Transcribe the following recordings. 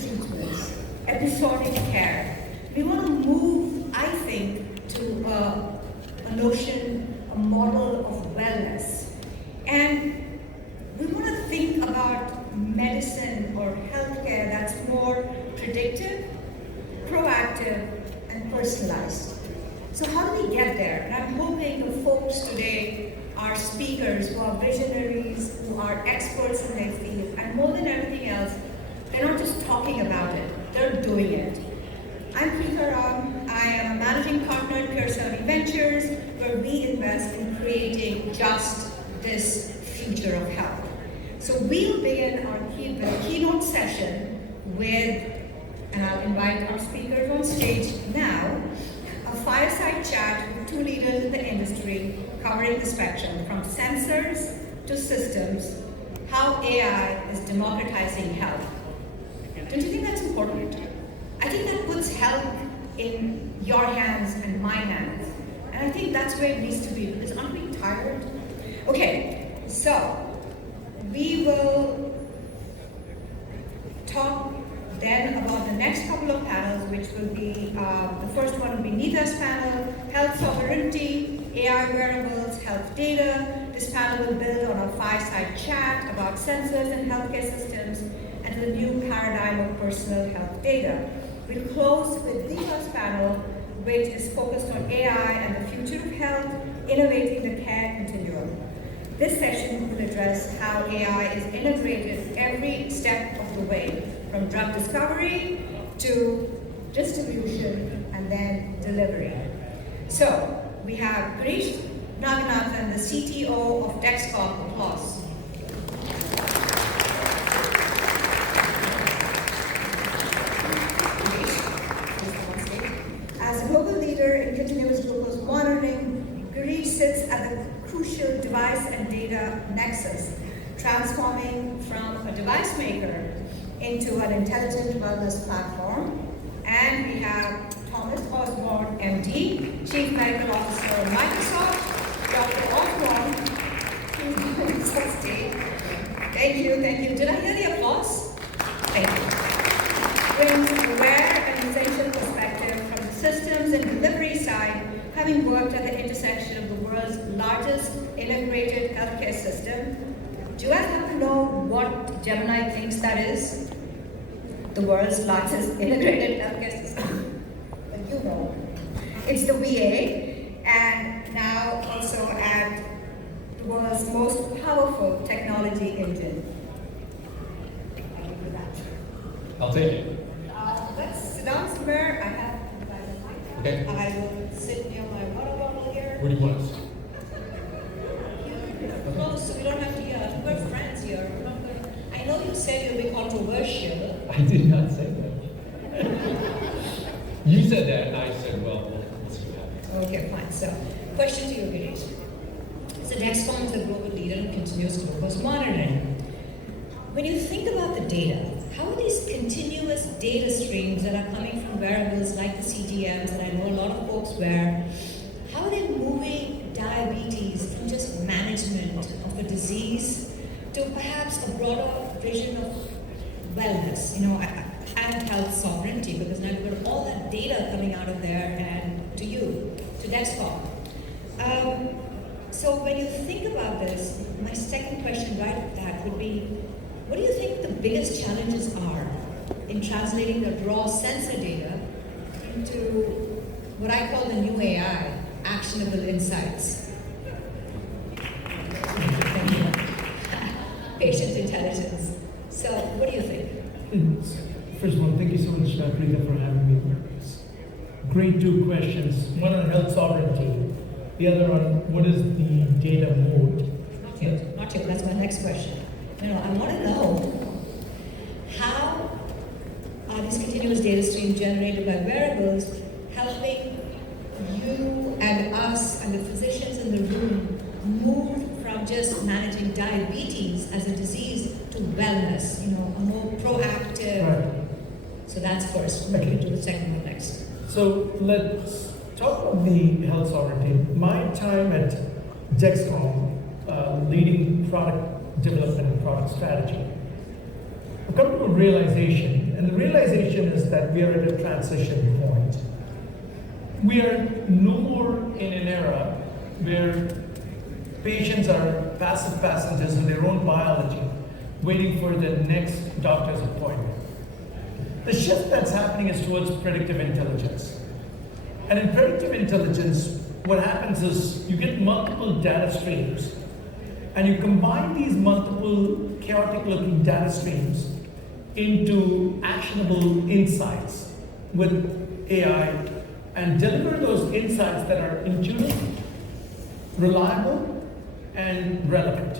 treatments, episodic care. We want to move, I think, to a notion, a model of wellness. And we want to think about medicine or healthcare that's more predictive, proactive, and personalized. So how do we get there? And I'm hoping the folks today are speakers who are visionaries, who are experts in their field, and more than anything else, they're not just talking about it, they're doing it. I'm Preeta Ram. I am a managing partner at Pearson Ventures, where we invest in creating just this future of health. So we'll begin our keynote session with, and I'll invite our speakers on stage now, a fireside chat with two leaders in the industry covering the spectrum from sensors to systems, how AI is democratizing health. Don't you think that's important? I think that puts health in your hands and my hands. And I think that's where it needs to be, because aren't we tired? Okay, so we will talk then about the next couple of panels, which will be, the first one will be Neeta's panel, Health Sovereignty, AI Wearables, Health Data. This panel will build on a fireside chat about sensors and healthcare systems and the new paradigm of personal health data. We'll close with Deepa's panel, which is focused on AI and the future of health, innovating the care continuum. This session will address how AI is integrated every step of the way, from drug discovery to distribution and then delivery. So we have Girish Naganathan, the CTO of Dexcom. Applause. As a global leader in continuous glucose monitoring, Girish sits at the crucial device and data nexus, transforming from a device maker into an intelligent wellness platform. And we have Thomas Osborne, MD, Chief Medical Officer of Microsoft. Dr. Osborne, please join us on stage. Thank you. Did I hear the applause? Thank you. Brings a rare and essential perspective from the systems and delivery side, having worked at the intersection of the world's largest integrated healthcare system. Do you guys happen to know what Gemini thinks that is? The world's largest integrated healthcare system. Well, you know. It's the VA, and now also at the world's most powerful technology engine. I'll take it. Let's sit down somewhere. I have Okay. I will sit near my water bottle here. Where do you want us? Close, so we don't have to hear. We're friends here. We're not gonna, I know you said you'll be controversial. I did not say that. You said that, and I said, well, let's see what happens. Okay, fine. So, question to you, Girish. So Dexcom is the global leader in continuous glucose monitoring. When you think about the data, how are these continuous data streams that are coming from wearables like the CGMs that I know a lot of folks wear, how are they moving diabetes from just management of a disease to perhaps a broader vision of wellness, and health sovereignty, because now you've got all that data coming out of there and to you, to Dexcom. So when you think about this, my second question right at that would be, what do you think the biggest challenges are in translating the raw sensor data into what I call the new AI, actionable insights? Thank you. Patient intelligence. So what do you think? First of all, thank you so much, Preeta, for having me. Great two questions. One on health sovereignty, the other on what is the data mode. Not yet. That's my next question. I want to know, how are these continuous data streams generated by wearables helping you and us and the physicians in the room move from just managing diabetes as a disease to wellness, a more proactive. Right. So that's first. We'll do the second one next. So let's talk about the health sovereignty. My time at Dexcom, leading product development and product strategy, I've come to a realization And the realization is that we are at a transition point. We are no more in an era where patients are passive passengers in their own biology, waiting for the next doctor's appointment. The shift that's happening is towards predictive intelligence. And in predictive intelligence, what happens is you get multiple data streams, and you combine these multiple chaotic-looking data streams into actionable insights with AI, and deliver those insights that are intuitive, reliable, and relevant.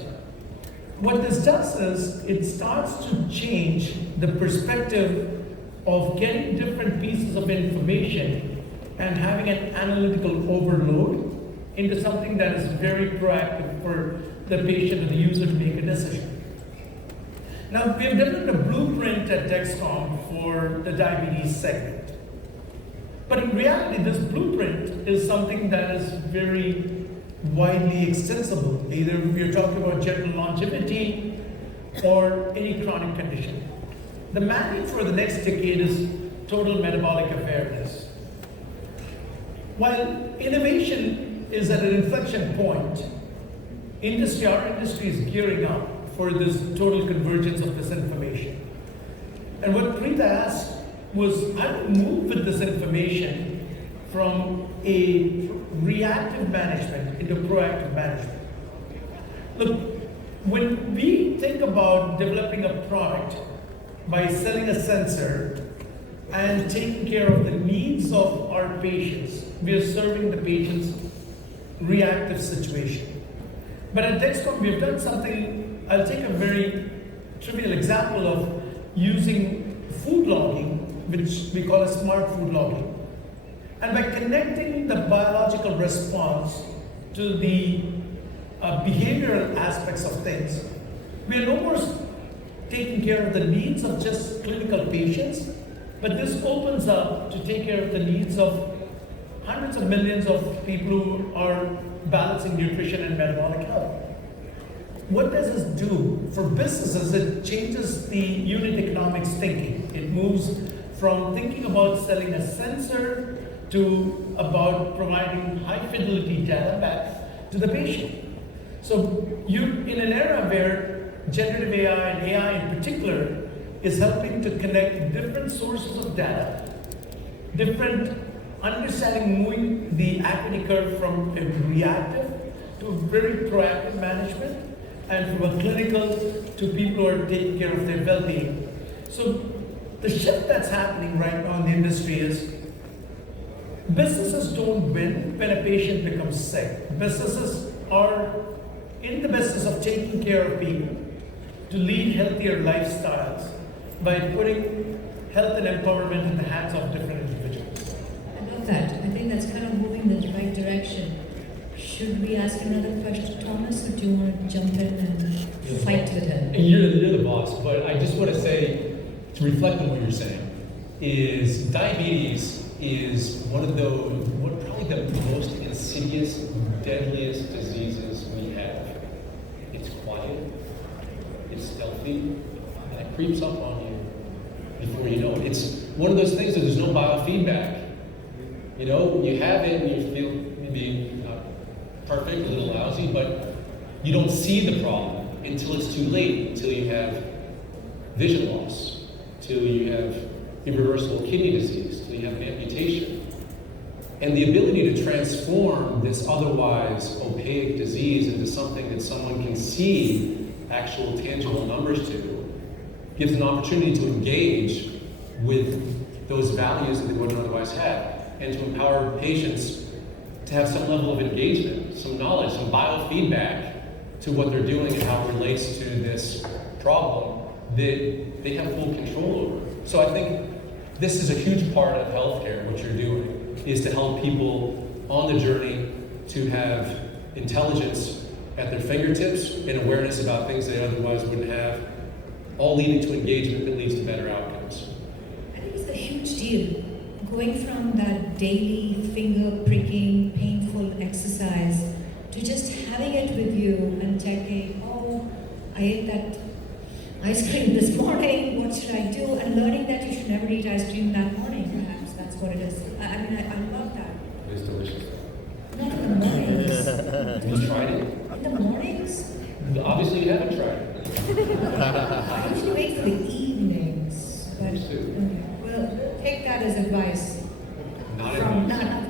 What this does is it starts to change the perspective of getting different pieces of information and having an analytical overload into something that is very proactive for the patient or the user to make a decision. Now, we have developed a blueprint at Dexcom for the diabetes segment. But in reality, this blueprint is something that is very widely extensible. Either we're talking about general longevity or any chronic condition. The mandate for the next decade is total metabolic awareness. While innovation is at an inflection point, our industry is gearing up for this total convergence of this information. And what Preeta asked was, how do we move with this information from a reactive management into proactive management? Look, when we think about developing a product by selling a sensor and taking care of the needs of our patients, we are serving the patient's reactive situation. But at Dexcom, we have done something. I'll take a very trivial example of using food logging, which we call a smart food logging. And by connecting the biological response to the behavioral aspects of things, we are no more taking care of the needs of just clinical patients, but this opens up to take care of the needs of hundreds of millions of people who are balancing nutrition and metabolic health. What does this do for businesses? It changes the unit economics thinking. It moves from thinking about selling a sensor to about providing high fidelity data back to the patient. So in an era where generative AI and AI in particular is helping to connect different sources of data, different understanding, moving the equity curve from a reactive to a very proactive management, and from a clinical to people who are taking care of their well-being. So the shift that's happening right now in the industry is businesses don't win when a patient becomes sick. Businesses are in the business of taking care of people to lead healthier lifestyles by putting health and empowerment in the hands of different individuals. I love that. I think that's kind of moving in the right direction. Should we ask another question, Thomas, or do you want to jump in and fight with him? You're the boss, but I just want to say, to reflect on what you're saying, is diabetes is one of probably the most insidious, deadliest diseases we have. It's quiet, it's stealthy, and it creeps up on you before you know it. It's one of those things that there's no biofeedback. You know, you have it and you feel maybe not perfect, a little lousy, but you don't see the problem until it's too late, until you have vision loss, till you have irreversible kidney disease, till you have amputation. And the ability to transform this otherwise opaque disease into something that someone can see actual tangible numbers to gives an opportunity to engage with those values that they wouldn't otherwise have, and to empower patients to have some level of engagement, some knowledge, some biofeedback to what they're doing and how it relates to this problem that they have full control over. So I think this is a huge part of healthcare, what you're doing, is to help people on the journey to have intelligence at their fingertips and awareness about things they otherwise wouldn't have, all leading to engagement that leads to better outcomes. I think it's a huge deal. Going from that daily finger pricking, painful exercise to just having it with you and checking, oh, I ate that ice cream this morning, what should I do? And learning that you should never eat ice cream that morning, perhaps that's what it is. I mean, I love that. It's delicious. Not in the mornings. Have you tried it? In the mornings? Obviously you haven't tried it. I usually wait for the evenings. But, Me too. well, take that as advice. Not From advice.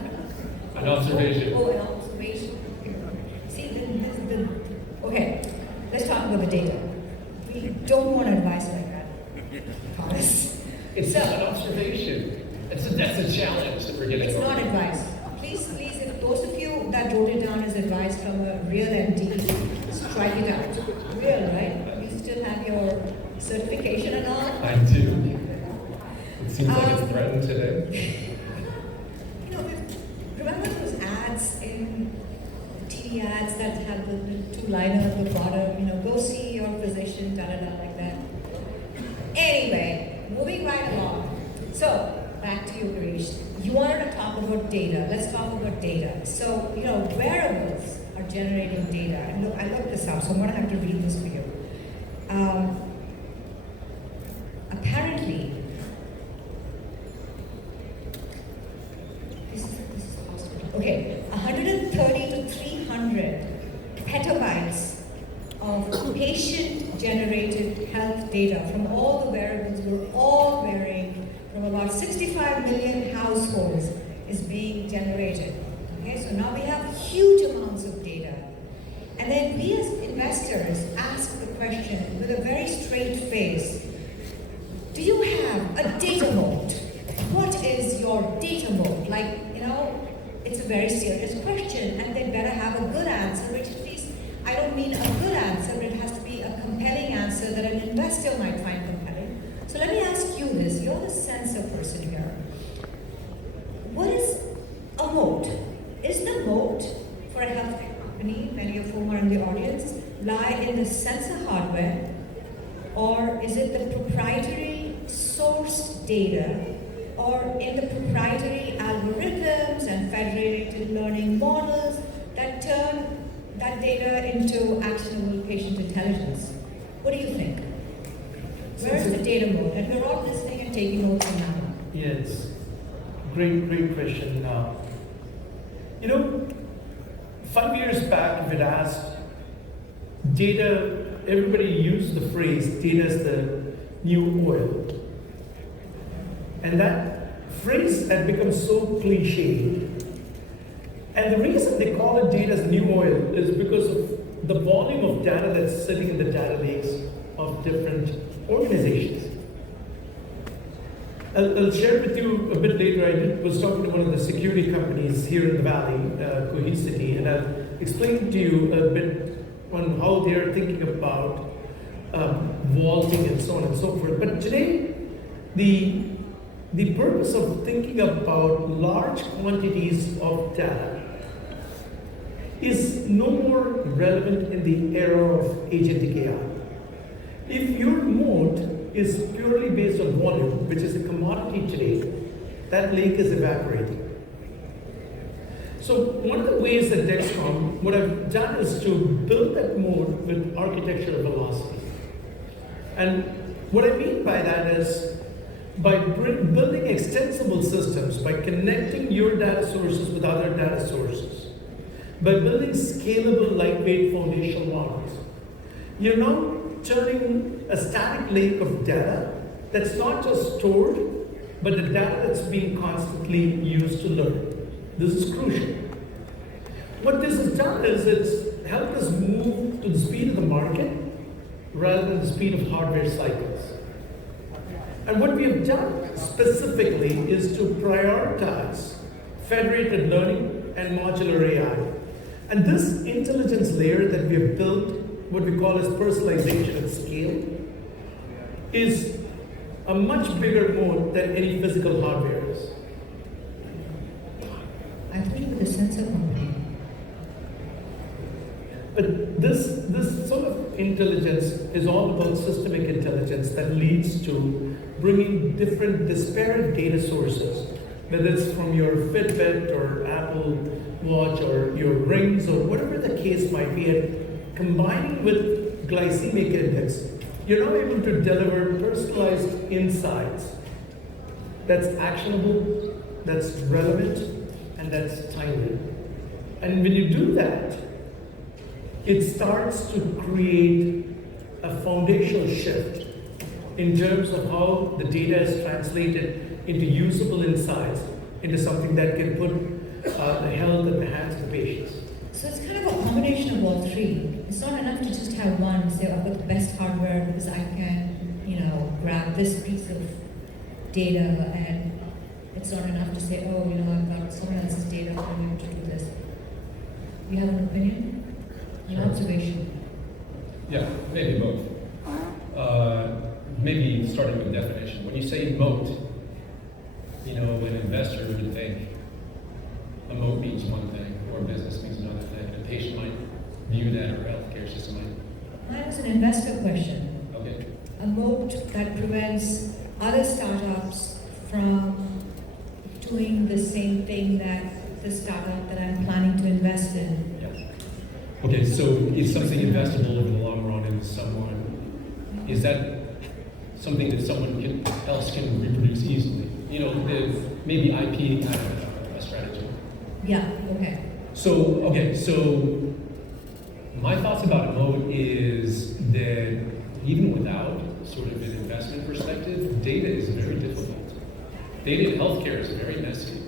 An observation. Oh, an observation. See, okay, let's talk about the data. We don't want advice like that, Thomas. It's not an observation. That's a challenge that we're getting It's over. not advice. Please, if those of you that wrote it down as advice from a real MD, strike it out. Real, right? You still have your certification and all? I do. It seems like it's threatened today. You know, remember those ads in TV ads that have the two-liner at the bottom, you know, go see your physician, da-da-da, like that. Anyway, moving right along. So, back to you, Girish. You wanted to talk about data. Let's talk about data. So, you know, wearables are generating data. And look, I looked this up, so I'm going to have to read this for you. Apparently, this is hospital. Okay, 130 to 300 petabytes of patient-generated health data from all the wearables we're all wearing from about 65 million households is being generated. Okay, so now we have huge amounts of data. And then we as investors ask the question with a very straight face, do you have a data moat? What is your data moat? Like, you know, it's a very serious question and they better have a good answer, which at least, I don't mean a good answer, but it has to be a compelling answer that an investor might find compelling. So let me ask you this, you're the sensor person here. What is a moat? Is the moat for a healthcare company, many of whom are in the audience, lie in the sensor hardware, or is it the proprietary sourced data, or in the proprietary algorithms and federated learning models that turn that data into actionable patient intelligence? What do you think? Where is the data moat? And we're all listening and taking notes from now. Yes, great question. You know, 5 years back, if it asked data, everybody used the phrase data is the new oil. And that phrase had become so cliched. And the reason they call it data as the new oil is because of the volume of data that's sitting in the database of different organizations. I'll share with you a bit later. I was talking to one of the security companies here in the valley, Cohesity, and I'll explain to you a bit on how they're thinking about vaulting and so on and so forth. But today, the purpose of thinking about large quantities of data is no more relevant in the era of agentic AI. If your moat is purely based on volume, which is a commodity today, that lake is evaporating. So one of the ways that Dexcom, what I've done is to build that moat with architectural velocity. And what I mean by that is, by building extensible systems, by connecting your data sources with other data sources, by building scalable, lightweight foundational models, you're now turning a static lake of data that's not just stored, but the data that's being constantly used to learn. This is crucial. What this has done is it's helped us move to the speed of the market rather than the speed of hardware cycles. And what we have done specifically is to prioritize federated learning and modular AI. And this intelligence layer that we have built, what we call as personalization at scale, is a much bigger moat than any physical hardware is. I think with the sensor company. But this sort of intelligence is all about systemic intelligence that leads to bringing different disparate data sources, whether it's from your Fitbit or Apple Watch or your rings or whatever the case might be, and combining with glycemic index, you're now able to deliver personalized insights that's actionable, that's relevant, and that's timely. And when you do that, it starts to create a foundational shift in terms of how the data is translated into usable insights, into something that can put the health in the hands of the patients. So it's kind of a combination of all three. It's not enough to just have one, say, I've got the best hardware because I can, grab this piece of data, and it's not enough to say, oh, I've got someone else's data, I'm able to do this. You have an opinion? An observation? Yeah, maybe both. Maybe starting with definition. When you say moat, an investor would think a moat means one thing, or business means another thing. A patient might view that, or a healthcare system might. Mine was an investor question. Okay. A moat that prevents other startups from doing the same thing that the startup that I'm planning to invest in. Yeah. Okay, so is something investable over the long run in someone? Is that something that someone else can reproduce easily? Maybe IP kind of a strategy. Yeah, okay. So my thoughts about a moat is that even without sort of an investment perspective, data is very difficult. Data in healthcare is very messy.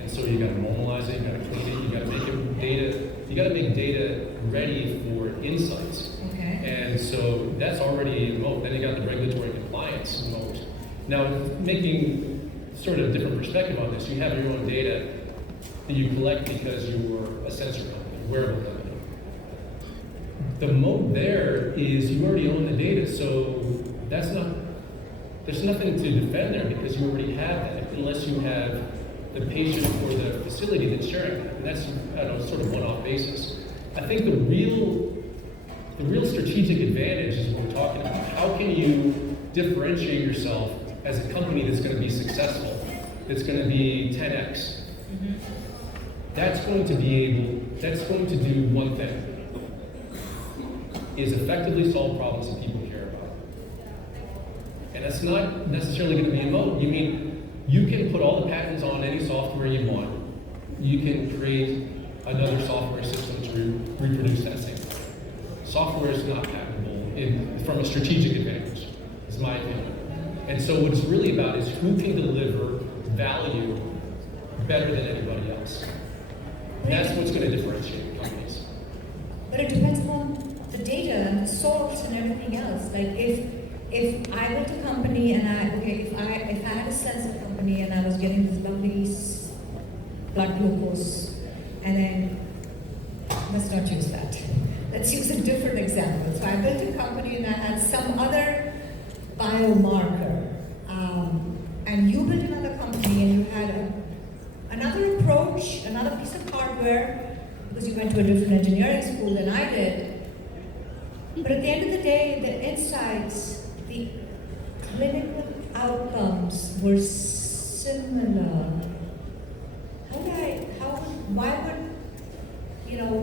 And so you gotta normalize it, you gotta clean it, you gotta make data ready for insights. Okay. And so that's already a moat. Then you got the regulatory compliance moat. Now, making sort of a different perspective on this, you have your own data that you collect because you're a sensor company, wearable company. The moat there is you already own the data, so there's nothing to defend there because you already have that, unless you have the patient or the facility that's sharing it. And that's sort of one-off basis. I think the real strategic advantage is what we're talking about. How can you differentiate yourself as a company that's going to be successful, that's going to be 10x? Mm-hmm. That's going to do one thing, is effectively solve problems that people care about. And that's not necessarily going to be a moat. You can put all the patents on any software you want. You can create another software system to reproduce that same thing. Software is not patentable from a strategic advantage, is my opinion. And so what it's really about is who can deliver value better than anybody else. And that's what's going to differentiate companies. But it depends on the data and the source and everything else. Like if I went to a company and if I had a sensor company and I was getting this lovely blood glucose, and then let's not use that. Let's use a different example. So I built a company and I had some other biomarker, and you built another company and you had another approach, another piece of hardware, because you went to a different engineering school than I did. But at the end of the day, the insights, the clinical outcomes were similar.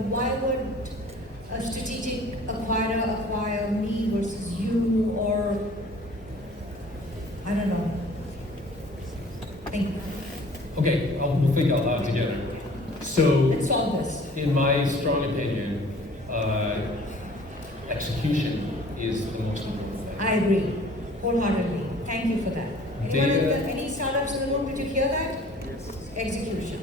Why would a strategic acquirer acquire me versus you, or I don't know. Think. Okay, we'll think out loud together. So, Let's solve this. in my strong opinion, execution is the most important thing. I agree, wholeheartedly. Thank you for that. Data. Any startups in the room, did you hear that? Execution.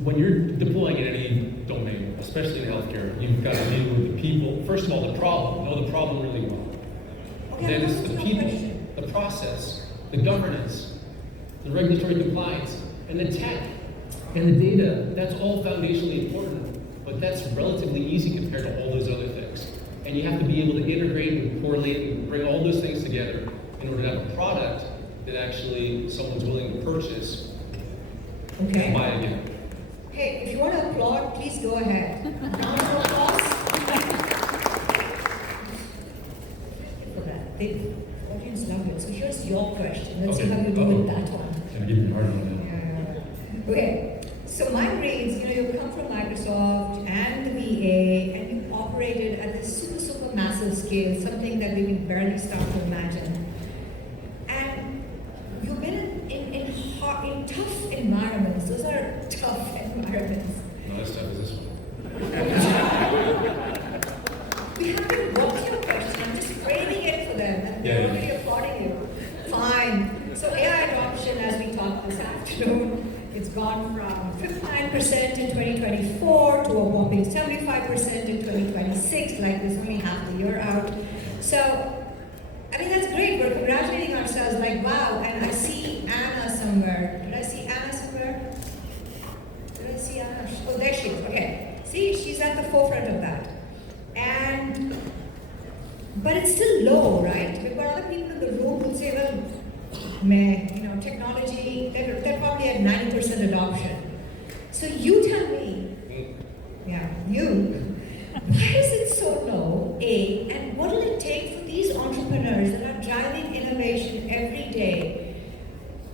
When you're deploying in any domain, especially in healthcare, you've got to deal with the people. First of all, the problem. Know the problem really well. Okay, Then it's the no people, question. the process, the governance, the regulatory compliance, and the tech, and the data. That's all foundationally important, but that's relatively easy compared to all those other things. And you have to be able to integrate and correlate and bring all those things together in order to have a product that actually someone's willing to purchase and buy again. Hey, if you want to applaud, please go ahead. Round of applause. For that. The audience loved it. So here's your question. Let's see how you do with that one. Can I give you a hard one? Okay, so my brain means, you come from Microsoft and the VA, and you operated at this super, super massive scale, something that we can barely start to imagine. And you've been in tough environments. Those are tough environments. Not as tough as this one. We have to watch your question. I'm just framing it for them, and they're already applauding you. Fine. So AI adoption, as we talked this afternoon, it's gone from 59% in 2024 to a whopping 75% in 2026, like there's only half the year out. So, I mean, that's great. We're congratulating ourselves, like, wow. And I see Anna somewhere. Did I see Anna somewhere? Did I see Anna? Oh, there she is. Okay. See, she's at the forefront of that. But it's still low, right? We've got other people in the room who say, well, technology, they're probably at 90% adoption. So you tell me, why is it so low, A, and what will it take for these entrepreneurs that are driving innovation every day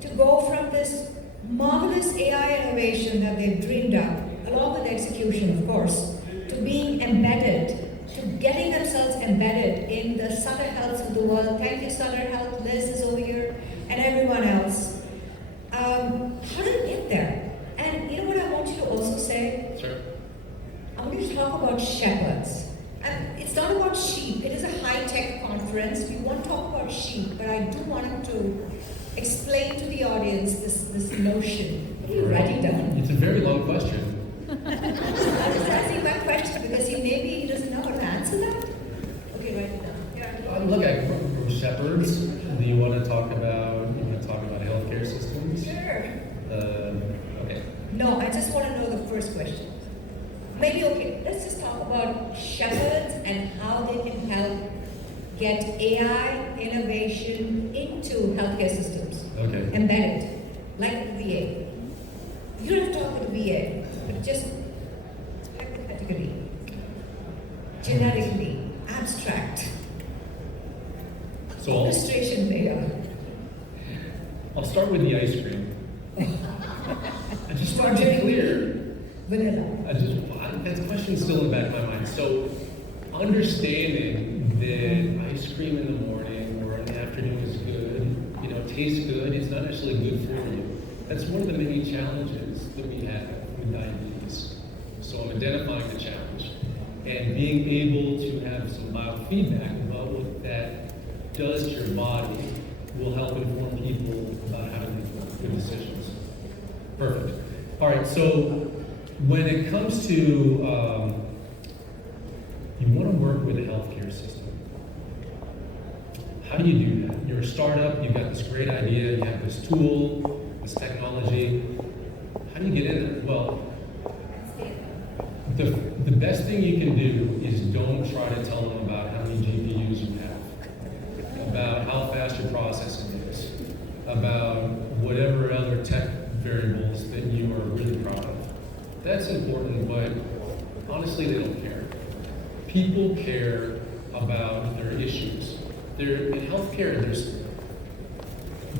to go from this marvelous AI innovation that they've dreamed up, along with execution, of course, to being embedded, to getting themselves embedded in the Sutter Healths of the world. Thank you, Sutter Health. Liz is over here, and everyone else. How did it get there? And you know what I want you to also say? Sure. I want you to talk about shepherds. And it's not about sheep. It is a high-tech conference. We won't talk about sheep, but I do want him to explain to the audience this notion. What are you writing down? It's a very long question. I'm just asking my question because maybe he doesn't know how to answer that. Okay, write it down. Yeah. Look, I come from shepherds. Do you want to talk about healthcare systems? Sure. Okay. No, I just want to know the first question. Maybe, okay, let's just talk about shepherds and how they can help get AI innovation into healthcare systems. Okay. Embedded, like the VA. You don't have to talk with the VA, but just hypothetically, genetically, abstract, So illustration layer. I'll start with the ice cream. I just want to be clear. Vanilla. That question's still in the back of my mind. So, understanding that ice cream in the morning or in the afternoon is good, tastes good, it's not necessarily good for you. That's one of the many challenges that we have with diabetes. So I'm identifying the challenge and being able to have some biofeedback about what that does to your body will help inform people about how to make good decisions. Perfect. All right, so when it comes to, you want to work with a healthcare system. How do you do that? You're a startup, you've got this great idea, you have this tool, this technology. How do you get in there? Well, the best thing you can do is don't try to tell them about how many GPUs you have, about how fast your processing is, about whatever other tech variables that you are really proud of. That's important, but honestly, they don't care. People care about their issues. In healthcare,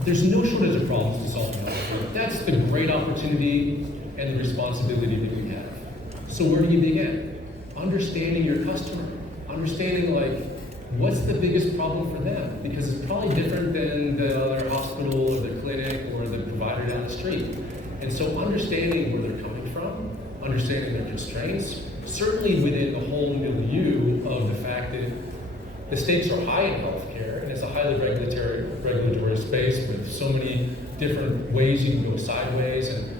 there's no shortage of problems to solve in healthcare. That's the great opportunity and the responsibility that we have. So where do you begin? Understanding your customer. Understanding, what's the biggest problem for them? Because it's probably different than the other hospital or the clinic or the provider down the street. And so understanding where they're coming from, understanding their constraints, certainly within the whole milieu of the fact that the stakes are high in healthcare, and it's a highly regulatory space with so many different ways you can go sideways, and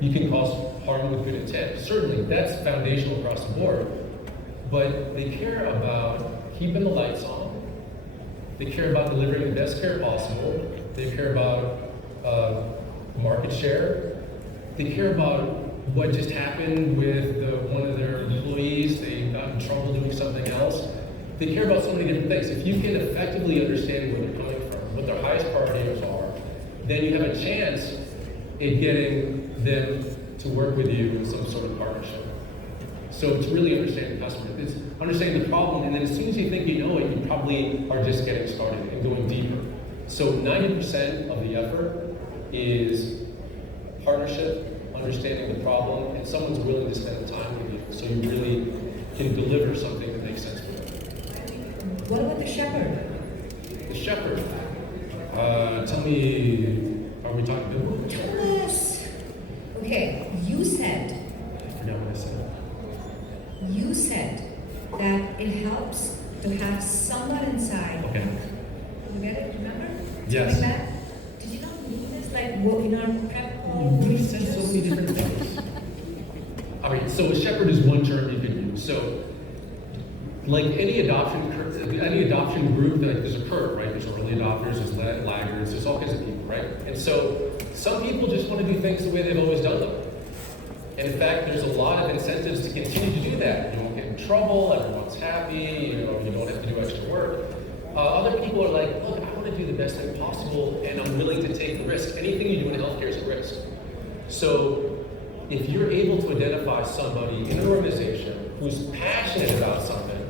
you can cause harm with good intent. Certainly, that's foundational across the board. But they care about keeping the lights on. They care about delivering the best care possible. They care about market share. They care about what just happened with one of their employees. They got in trouble doing something else. They care about so many different things. If you can effectively understand where they're coming from, what their highest priorities are, then you have a chance at getting them to work with you in some sort of partnership. So it's really understanding the customer. It's understanding the problem, and then as soon as you think you know it, you probably are just getting started and going deeper. So 90% of the effort is partnership, understanding the problem, and someone's willing to spend time with you, so you really can deliver something that makes sense for them. What about the shepherd? The shepherd. Tell me, are we talking biblical? Tell us. Okay, you said I forgot what I said. You said that it helps to have someone inside. Okay. You get it? Remember? Yes. Tell me back. Did you not do this like working on prep call? We said so many different things. All right, so a shepherd is one term you could use. So, like any adoption group, like there's a curve, right? There's early adopters, there's laggards, there's all kinds of people, right? And so some people just want to do things the way they've always done them. And in fact, there's a lot of incentives to continue to do that. You won't get in trouble, everyone's happy, you don't have to do extra work. Other people are like, look, I want to do the best thing possible, and I'm willing to take the risk. Anything you do in healthcare is a risk. So if you're able to identify somebody in an organization who's passionate about something,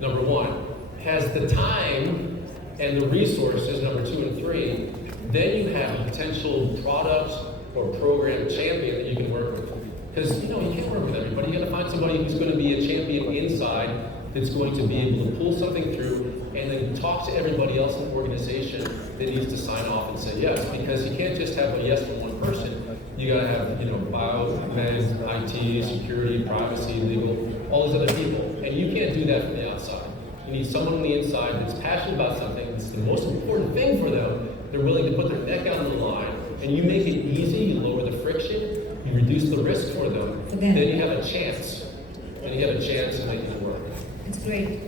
number one, has the time and the resources, number 2 and 3, then you have a potential product or program champion that you can work with. Because you can't work with everybody. You got to find somebody who's going to be a champion inside that's going to be able to pull something through and then talk to everybody else in the organization that needs to sign off and say yes. Because you can't just have a yes from one person. You got to have, biomed, IT, security, privacy, legal, all these other people. And you can't do that from the outside. You need someone on the inside that's passionate about something. It's the most important thing for them. They're willing to put their neck out on the line. And you make it easy, you lower the friction, you reduce the risk for them. Then you have a chance. Then you have a chance of making it work. It's great.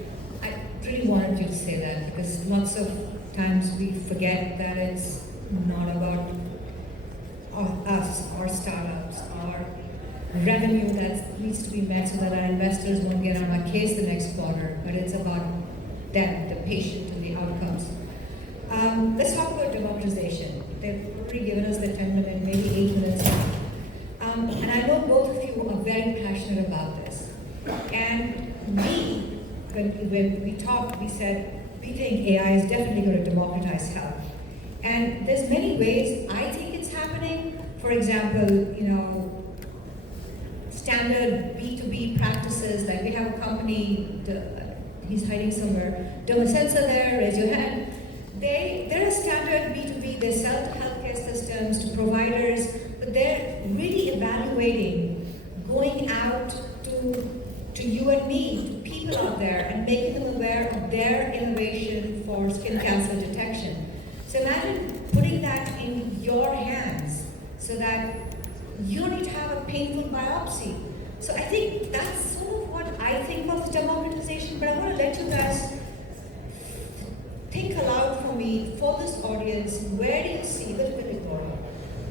I really wanted you to say that because lots of times we forget that it's not about us, our startups, our revenue that needs to be met so that our investors won't get on our case the next quarter, but it's about them, the patient, and the outcomes. Let's talk about democratization. They've already given us the 10-minute, maybe 8 minutes now. And I know both of you are very passionate about this. And when we talked, we said, we think AI is definitely going to democratize health. And there's many ways I think it's happening. For example, standard B2B practices, like we have a company, he's hiding somewhere, do a sensor there, raise your hand. They're a standard B2B, they sell to healthcare systems, to providers, but they're really evaluating going out to you and me, to people out there, and making them aware of their innovation for skin cancer detection. So imagine putting that in your hands so that you don't need to have a painful biopsy. So I think that's sort of what I think of as democratization, but I want to let you guys think aloud for me, for this audience, where do you see this going?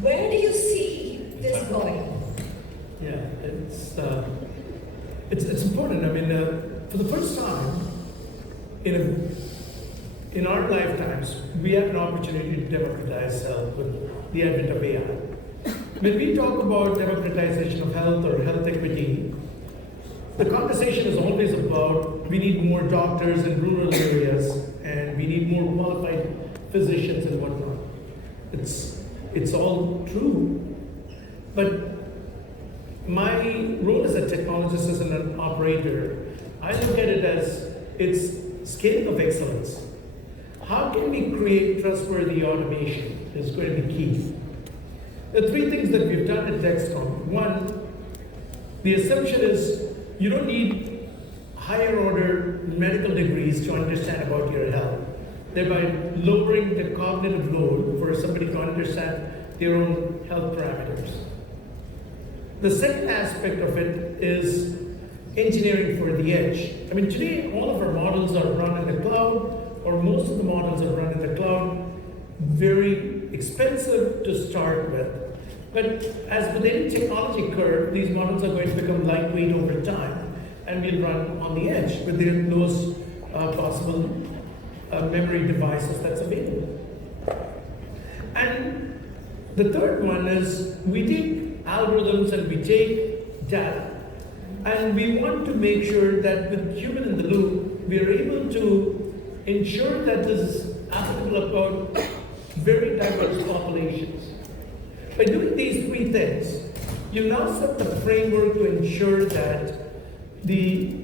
Where do you see this going? Yeah, it's important. I mean, for the first time in our lifetimes, we have an opportunity to democratize health with the advent of AI. When we talk about democratization of health or health equity, the conversation is always about we need more doctors in rural areas and we need more qualified physicians and whatnot. It's all true. But my role as a technologist, as an operator, I look at it as it's scaling of excellence. How can we create trustworthy automation is going to be key. The 3 things that we've done at TieCon. 1, the assumption is you don't need higher order medical degrees to understand about your health, thereby lowering the cognitive load for somebody to understand their own health parameters. The second aspect of it is engineering for the edge. I mean, today all of our models are run in the cloud, or most of the models are run in the cloud, very expensive to start with. But as with any technology curve, these models are going to become lightweight over time and will run on the edge with the lowest possible memory devices that's available. And the third one is we take algorithms and we take data, and we want to make sure that with human in the loop, we are able to ensure that this is applicable about very diverse populations. By doing these 3 things, you now set the framework to ensure that the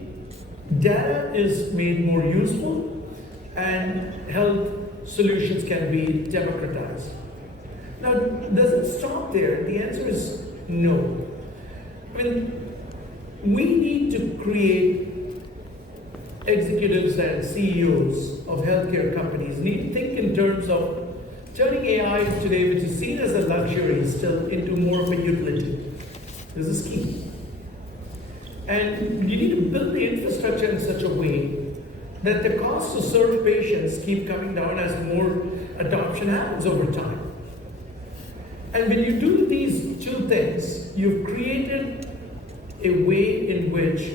data is made more useful and health solutions can be democratized. Now, does it stop there? The answer is no. I mean, we need to create executives and CEOs of healthcare companies need to think in terms of turning AI today, which is seen as a luxury, still into more of a utility. This is key. And you need to build the infrastructure in such a way that the cost to serve patients keep coming down as more adoption happens over time. And when you do these two things, you've created a way in which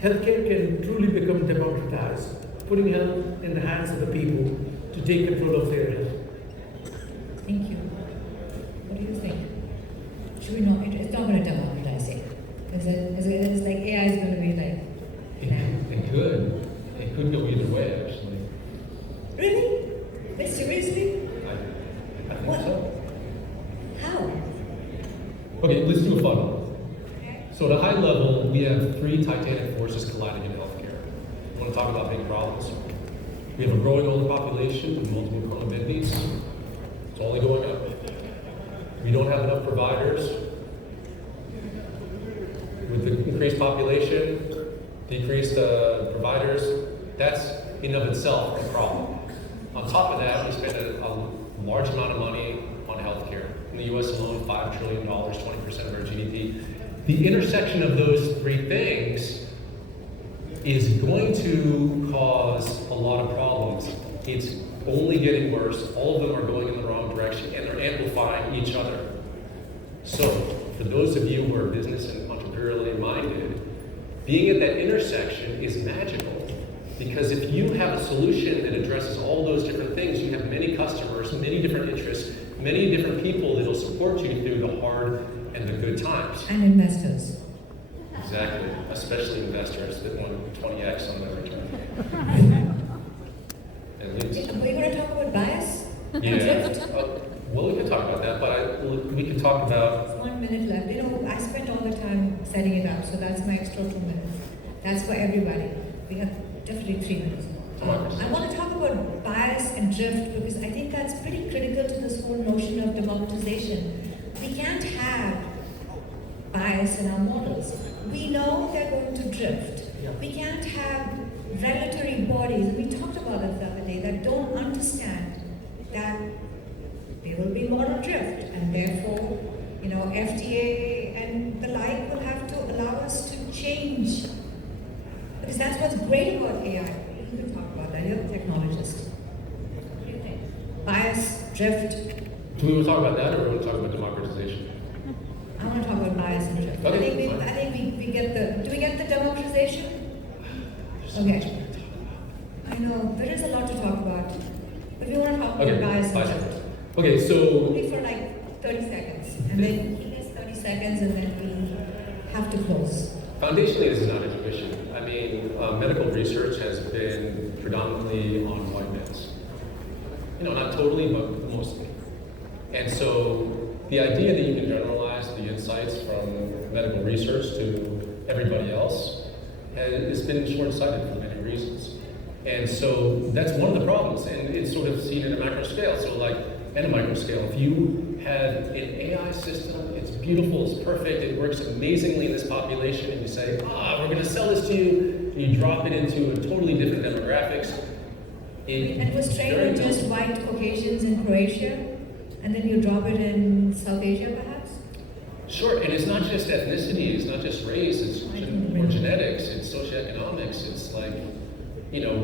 healthcare can truly become democratized, putting health in the hands of the people to take control of their health. Thank you. What do you think? Should we not? It's not going to democratize it. It's like AI is going to be like. It could go either way, actually. Really? But seriously? I think What? so. How? Okay, let's do a fun one. So at a high level, we have three titanic forces colliding in healthcare. I want to talk about big problems. We have a growing older population with multiple comorbidities. It's only going up. We don't have enough providers. With the increased population, decreased providers, that's in of itself a problem. On top of that, we spend a large amount of money on healthcare. In the US alone, $5 trillion, 20% of our GDP. The intersection of those three things is going to cause a lot of problems. It's only getting worse. All of them are going in the wrong direction, and they're amplifying each other. So, for those of you who are business and entrepreneurially minded, being at that intersection is magical. Because if you have a solution that addresses all those different things, you have many customers, many different interests, many different people that will support you through the hard and the good times. And investors. Exactly, especially investors that want 20x on their return. At least. Are we going to talk about bias? Yeah. Well, we could talk about that, but we could talk about. 1 minute left. You know, I spent all the time setting it up, so that's my extra 2 minutes. That's for everybody. We have definitely 3 minutes. I want to talk about bias and drift because I think that's pretty critical to this whole notion of democratization. We can't have bias in our models. We know they're going to drift. We can't have regulatory bodies, and we talked about it the other day, that don't understand that there will be moral drift, and therefore, FDA and the like will have to allow us to change. Because that's what's great about AI. You can talk about that. You're a technologist. What do you think? Bias, drift. Do we want to talk about that, or do we want to talk about democratization? I want to talk about bias and drift. Okay, I think we get the. Do we get the democratization? Okay. I know there is a lot to talk about, but we want to talk about bias and drift. Okay, so. Only for like 30 seconds, and then he gets 30 seconds, and then we have to close. Foundationally, this is not intuition. I mean, medical research has been predominantly on white males. Not totally, but mostly. And so the idea that you can generalize the insights from medical research to everybody else has been short-sighted for many reasons. And so that's one of the problems, and it's sort of seen in a macro scale. So like, at a micro scale, if you have an AI system, it's beautiful, it's perfect, it works amazingly in this population, and you say, we're going to sell this to you, and you drop it into a totally different demographics. And it was trained on just white Caucasians in Croatia, and then you drop it in South Asia, perhaps? Sure, and it's not just ethnicity, it's not just race, it's more genetics, it's socioeconomics, it's like,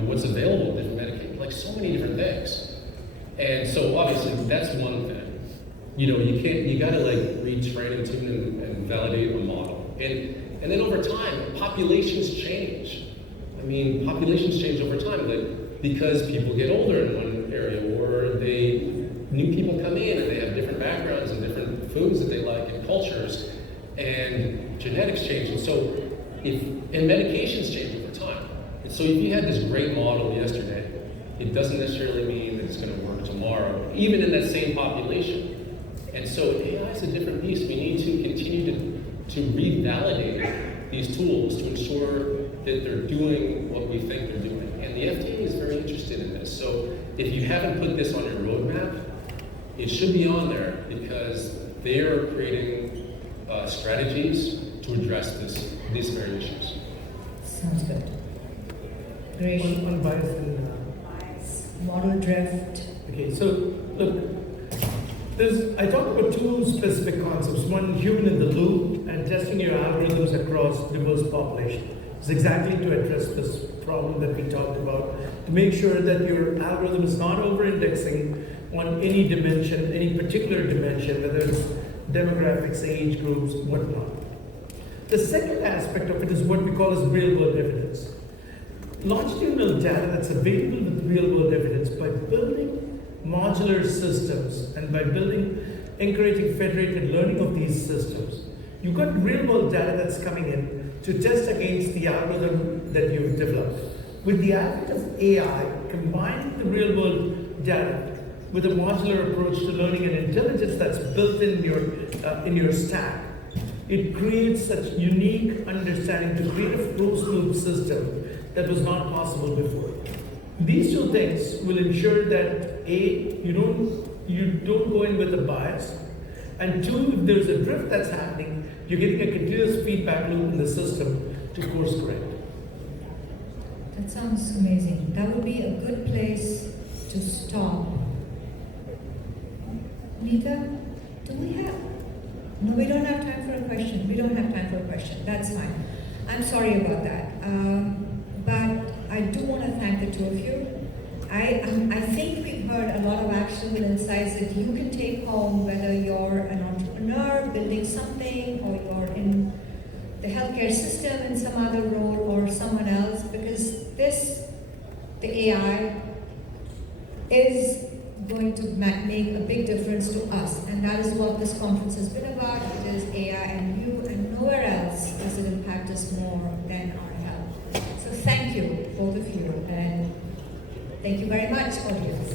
what's available, different medication, like so many different things. And so obviously that's one thing. You gotta like retrain and tune and validate a model. And then over time, populations change. I mean, populations change over time, because people get older in one area, or new people come in and they have different backgrounds and different foods that they like and cultures, and genetics change. And so and medications change over time. And so if you had this great model yesterday, it doesn't necessarily mean that it's going to work tomorrow, even in that same population. And so AI is a different beast. We need to continue to revalidate these tools to ensure that they're doing what we think they're doing. And the FDA is very interested in this. So if you haven't put this on your roadmap, it should be on there because they are creating strategies to address these very issues. Sounds good. Great. On bias and Model drift. okay, so look, I talked about two specific concepts. One, human in the loop, and testing your algorithms across diverse population. It's exactly to address this problem that we talked about, to make sure that your algorithm is not over-indexing on any dimension, any particular dimension, whether it's demographics, age groups, whatnot. The second aspect of it is what we call as real-world evidence. Longitudinal data that's available with real-world evidence, by building modular systems and by encouraging federated learning of these systems, you've got real-world data that's coming in to test against the algorithm that you've developed. With the advent of AI, combining the real-world data with a modular approach to learning and intelligence that's built in your stack, it creates such unique understanding to create a closed-loop system that was not possible before. These two things will ensure that A, you don't go in with a bias, and two, if there's a drift that's happening, you're getting a continuous feedback loop in the system to course correct. That sounds amazing. That would be a good place to stop. Nita, do we have? No, we don't have time for a question. We don't have time for a question. That's fine. I'm sorry about that. But I do want to thank the two of you. I think we've heard a lot of actionable insights that you can take home, whether you're an entrepreneur building something or you're in the healthcare system in some other role or someone else, because the AI is going to make a big difference to us, and that is what this conference has been about. It is AI and you, and nowhere else does it impact us more than our health. So thank you, both of you, and thank you very much, audience.